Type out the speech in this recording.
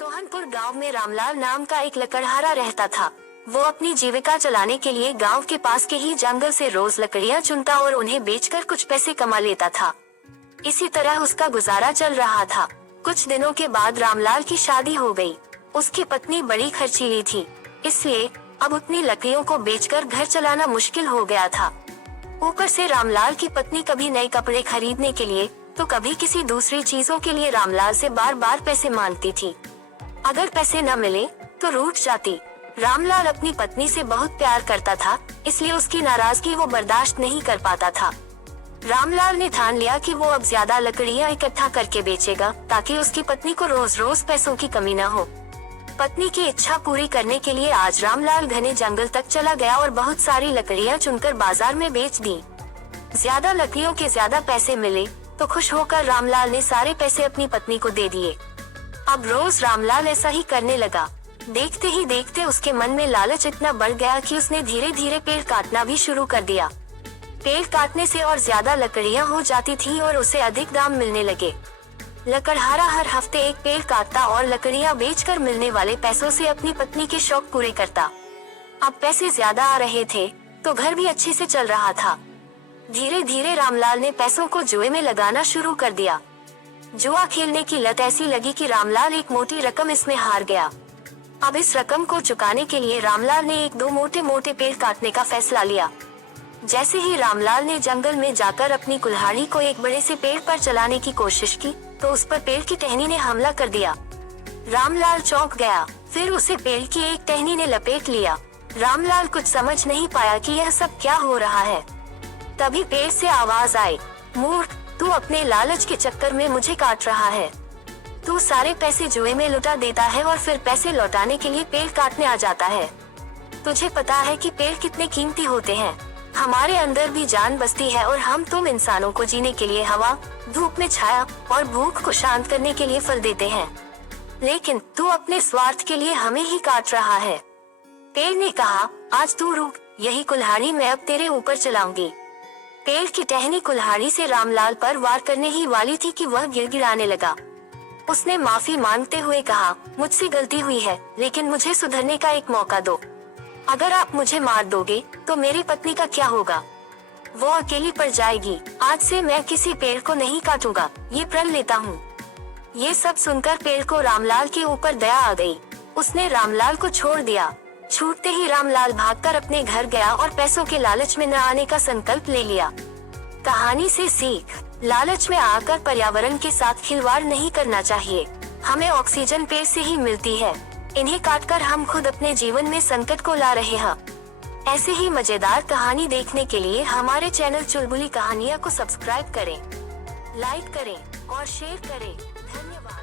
सोहनपुर गांव में रामलाल नाम का एक लकड़हारा रहता था। वो अपनी जीविका चलाने के लिए गांव के पास के ही जंगल से रोज लकड़ियां चुनता और उन्हें बेचकर कुछ पैसे कमा लेता था। इसी तरह उसका गुजारा चल रहा था। कुछ दिनों के बाद रामलाल की शादी हो गई। उसकी पत्नी बड़ी खर्चीली थी, इसलिए अब उतनी लकड़ियों को बेचकर घर चलाना मुश्किल हो गया था। ऊपर से रामलाल की पत्नी कभी नए कपड़े खरीदने के लिए तो कभी किसी दूसरी चीजों के लिए रामलाल से बार बार पैसे मांगती थी। अगर पैसे न मिले तो रूठ जाती। रामलाल अपनी पत्नी से बहुत प्यार करता था, इसलिए उसकी नाराजगी वो बर्दाश्त नहीं कर पाता था। रामलाल ने ठान लिया कि वो अब ज्यादा लकड़ियां इकट्ठा करके बेचेगा ताकि उसकी पत्नी को रोज रोज पैसों की कमी न हो। पत्नी की इच्छा पूरी करने के लिए आज रामलाल घने जंगल तक चला गया और बहुत सारी लकड़ियां चुनकर बाजार में बेच दी। ज्यादा लकड़ियों के ज्यादा पैसे मिले तो खुश होकर रामलाल ने सारे पैसे अपनी पत्नी को दे दिए। अब रोज रामलाल ऐसा ही करने लगा। देखते ही देखते उसके मन में लालच इतना बढ़ गया कि उसने धीरे धीरे पेड़ काटना भी शुरू कर दिया। पेड़ काटने से और ज्यादा लकड़ियां हो जाती थी और उसे अधिक दाम मिलने लगे। लकड़हारा हर हफ्ते एक पेड़ काटता और लकड़ियां बेचकर मिलने वाले पैसों से अपनी पत्नी के शौक पूरे करता। अब पैसे ज्यादा आ रहे थे तो घर भी अच्छे से चल रहा था। धीरे धीरे रामलाल ने पैसों को जुए में लगाना शुरू कर दिया। जुआ खेलने की लत ऐसी लगी कि रामलाल एक मोटी रकम इसमें हार गया। अब इस रकम को चुकाने के लिए रामलाल ने एक दो मोटे मोटे पेड़ काटने का फैसला लिया। जैसे ही रामलाल ने जंगल में जाकर अपनी कुल्हाड़ी को एक बड़े से पेड़ पर चलाने की कोशिश की तो उस पर पेड़ की टहनी ने हमला कर दिया। रामलाल चौंक गया, फिर उसे पेड़ की एक टहनी ने लपेट लिया। रामलाल कुछ समझ नहीं पाया कि यह सब क्या हो रहा है। तभी पेड़ से आवाज आई, मूर्ख, तू अपने लालच के चक्कर में मुझे काट रहा है। तू सारे पैसे जुए में लुटा देता है और फिर पैसे लौटाने के लिए पेड़ काटने आ जाता है। तुझे पता है कि पेड़ कितने कीमती होते हैं। हमारे अंदर भी जान बसती है और हम तुम इंसानों को जीने के लिए हवा, धूप में छाया और भूख को शांत करने के लिए फल देते हैं, लेकिन तू अपने स्वार्थ के लिए हमें ही काट रहा है। पेड़ ने कहा, आज तू रुक, यही कुल्हाड़ी मैं अब तेरे ऊपर चलाऊंगी। पेड़ की टहनी कुल्हाड़ी से रामलाल पर वार करने ही वाली थी कि वह गिड़गिड़ाने लगा। उसने माफी मांगते हुए कहा, मुझसे गलती हुई है, लेकिन मुझे सुधरने का एक मौका दो। अगर आप मुझे मार दोगे तो मेरी पत्नी का क्या होगा? वो अकेली पड़ जाएगी। आज से मैं किसी पेड़ को नहीं काटूंगा, ये प्रण लेता हूँ। ये सब सुनकर पेड़ को रामलाल के ऊपर दया आ गई। उसने रामलाल को छोड़ दिया। छूटते ही रामलाल भागकर अपने घर गया और पैसों के लालच में न आने का संकल्प ले लिया। कहानी से सीख, लालच में आकर पर्यावरण के साथ खिलवाड़ नहीं करना चाहिए। हमें ऑक्सीजन पेड़ से ही मिलती है, इन्हें काटकर हम खुद अपने जीवन में संकट को ला रहे हैं। ऐसे ही मजेदार कहानी देखने के लिए हमारे चैनल चुलबुली कहानियाँ को सब्सक्राइब करें, लाइक करें और शेयर करें। धन्यवाद।